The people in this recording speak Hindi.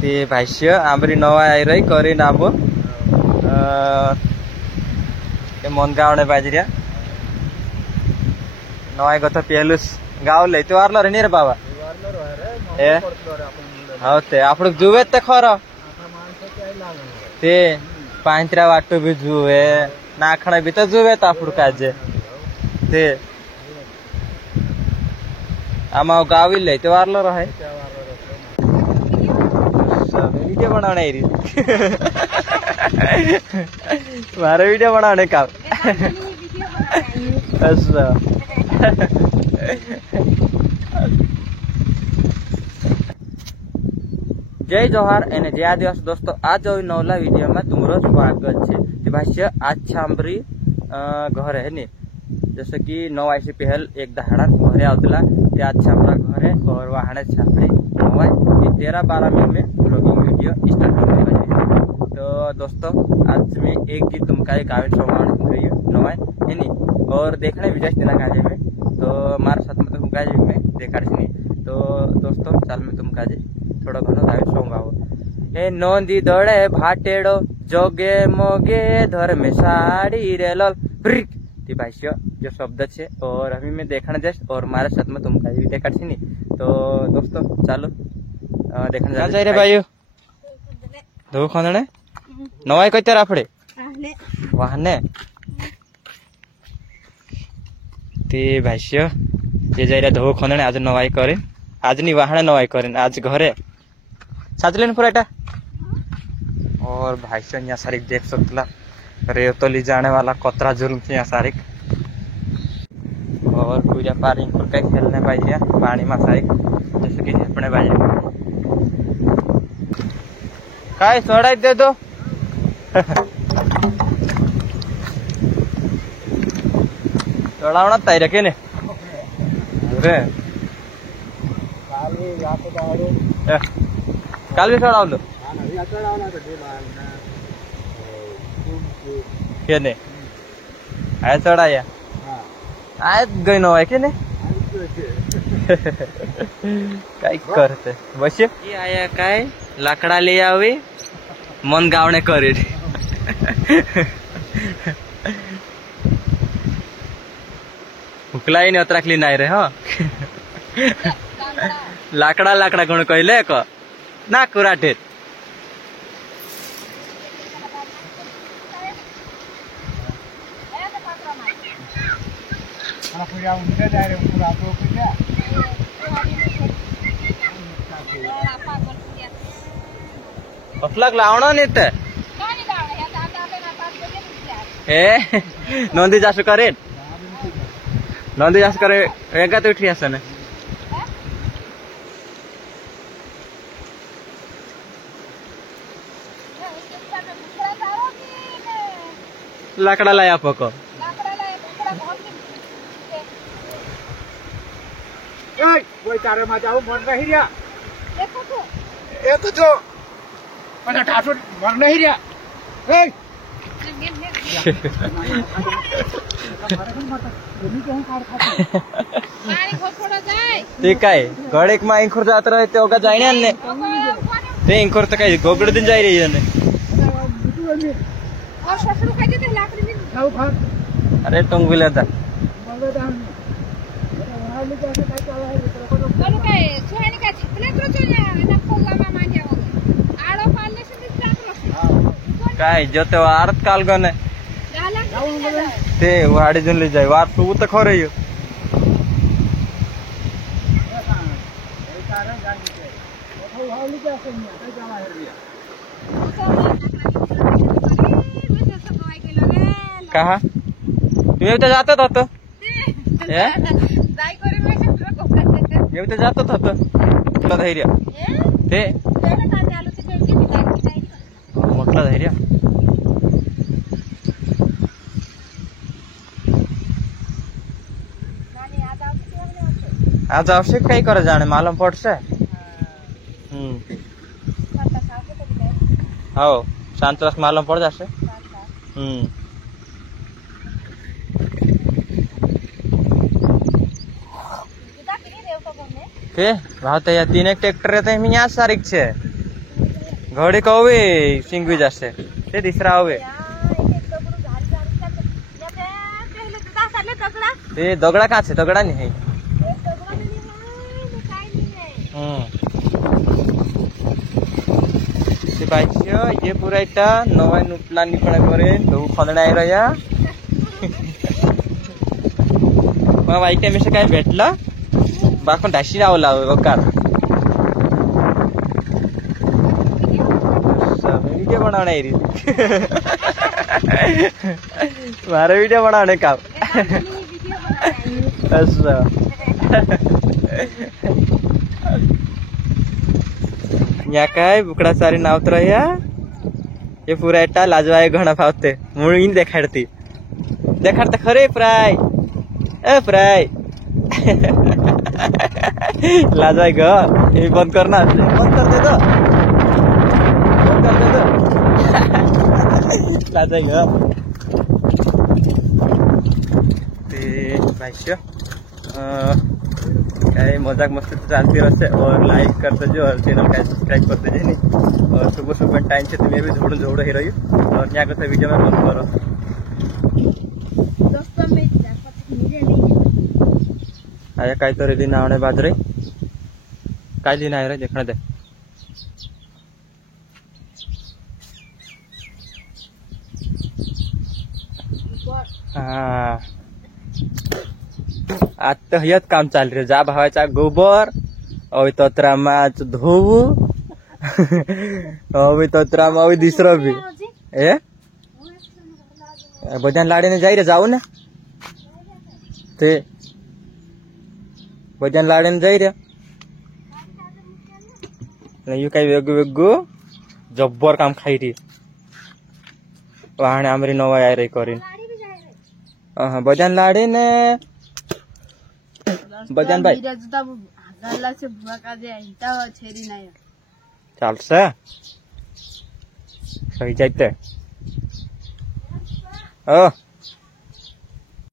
ते भाष्य आमरी नवा आयरई करी नाबो मन गावणे बाजरिया नवाय गत पेलूस गावले ते वारलो रे रे बाबा ए हो ते आपण जुवे ते खर ते पांचरा वाटू भी जुवे नाखणा भी तो जुवे आपण काजे ते आमा गाविले ते वारलो रहे वीडियो बनाने री मारे वीडियो बनाने का अच्छा जय जोहार एने जय आदिवासी दोस्तों आज नवला वीडियो में तुमरो स्वागत है भाष्य आज छांबरी घर है नी जैसे कि 9 वर्ष पहल एक दहाड़ा घरे आउतला ते आज छांबरा घरे और वहां छापड़ी 13-12 में ब्लॉगिंग वीडियो स्टार्ट करने वाली है। तो दोस्तों आज मैं एक गीत तुमका एक गावे श्रवण नवाय है नी और देखने वीडियो दिला काजे में तो हमारे साथ में तुमका में देखा नहीं तो दोस्तों चल मैं तुमका थोड़ा घणो गावे सॉन्ग गाओ ए नोंदी दौड़े भाटेड़ो जोगे मोगे धर में साड़ी रे लल ती भाष्य जो शब्द छे और अभी मैं देखने जस्ट और हमारे साथ में तुमका भी देखा नहीं तो दोस्तों चलो देखने जा रे भाई दो खंदणे नवाय कते राफड़े वाहने ते भाष्य ये जाइरा धो खंदणे आज नवाई करे आज नी वाहने नवाई करे आज घरे साजलेन पुराटा और भाष्य यहाँ सारिक देख सकला रेवतली जाने वाला कतरा जुर्म से यहाँ सारिक और पूजा पारिंग पर कई खेलने बाजरिया पानी में सारिक जैसे कि अपने बाजरी काय सोड़ा दे दो सोड़ा तय रखे ने अरे काल भी सोड़ा लो के ने आय सोड़ा या आय गई नो है के ने काय करते बस ये आया काय लाकड़ा ले आवे मन गावणे करे हुकलाई ने अतराखली नाही रे हाँ लाकड़ा लाकड़ा कोण कहले क ना कुराठे असलाक लावणं नाही ते ए नोंदी जास्त करेन नोंदी जास्त करे वेगा तो उठी असं लाकड़ा लाया पको कोई तारे में जाओ मर नहीं रिया एक तो पता ठाठो मर नहीं रिया ठीक आहे गडेक मा इंखुर जात रहे ते ओगा जाईने अन्ने ते इंखुर तो काय गोगड़ दिन जाई रही है ने और ससुर काय देते लाकड़ी में खाओ खा अरे टंग बिला था बोलो काय सोहानी का छपले तो चोया ना कोला मा मांडिया हो आड़ो पालने से दिसता काय जते आरत काल गने ते वाडी जन ले जाय वार तू तो खरे यो कहा तुम्ही तो जात होत मी तो जात होत तुला धैर्य ते म्हटलं धैर्य आज आवश्यक काही कर जाने मालूम पड़से हो शांत रस मालूम पड़ जासे के भाव तो या 3 ट्रैक्टर रहते हैं यहाँ सारिक छे घोडे कवे सिंगवी जासे ते दिसरा हवे ते दगड़ा का दगड़ा नहीं है ये पूरा इटा नवा प्लान निपणा करे तो खंदणा रहा मग वाईट टाइम काय भेटला बाकून ढाशी रावला ओकार वीडियो बनाने री मारे वीडियो बनाने का अच्छा या काय बुकड़ा सारी नावत रहा ये पूरा एटा लाजवाय घणा फावते मुळीन देखाडती देखाडता खरे फ्राय ए फ्राय लाजवाय ग ये बंद करना बंद कर दे तो बंद कर दे तो लाजवाय ग ते भाष्य काय मजाक मस्ती तो चलती रहते और लाइक करते जो और चैनल का सब्सक्राइब करते जो नहीं और सुबह सुबह टाइम से तुम्हें भी झोड़ झोड़ ही रही और यहाँ का वीडियो में बंद करो आया काय तो दिन आने बाद रे काय दिन आए रे देखने दे हाँ आज तो हयत काम चाल रहे जा भावाचा गोबर अभी तोत्रामाच धोऊ अभी तोत्रामा अभी दिसरो भी ए बजान लाड़ी ने जाई रे जाऊ ना ते बजान लाड़ी ने जाई रे यू काही वेगू वेगू जब्बर काम खाई री वहाने आमरी नवा आय रे करीन बजान लाड़ी ने बजान भाई चल से सही जाते ओ